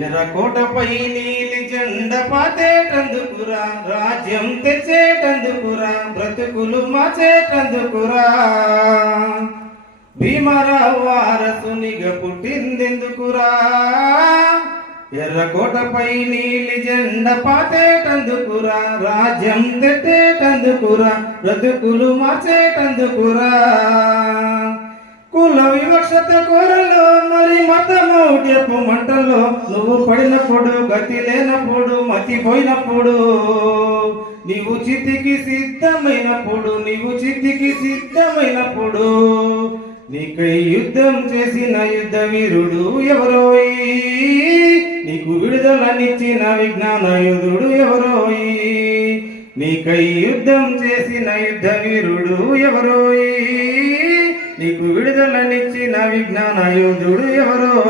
ఎర్రకోటపై నీలి జెండ పాతేటందుకురా, రాజ్యం తెచ్చేటందుకురా, బ్రతుకులు మార్చేటందుకురా. భీమరావు వారసునిగా పుట్టిందెందుకురా, ఎర్రకోటపై నీలి జెండ పాతేటందుకురా, రాజ్యం తెచ్చేటందుకురా, బ్రతుకులు మార్చేటందుకురా. కుల వివక్షత కోరలో మరి మతమౌఢ్యపు మంటలో నువ్వు పడినప్పుడు, గతి లేనప్పుడు, మతిపోయినప్పుడు, నీవు చితికి సిద్ధమైనప్పుడు, నీకై యుద్ధం చేసిన యుద్ధ వీరుడు ఎవరోయి, నీకు విడుదలనిచ్చిన విజ్ఞాన యోధుడు ఎవరోయి, నీకై యుద్ధం చేసిన యుద్ధ వీరుడు ఎవరోయి, నీకు విడుదలనిచ్చిన విజ్ఞాన యోధుడు ఎవరో.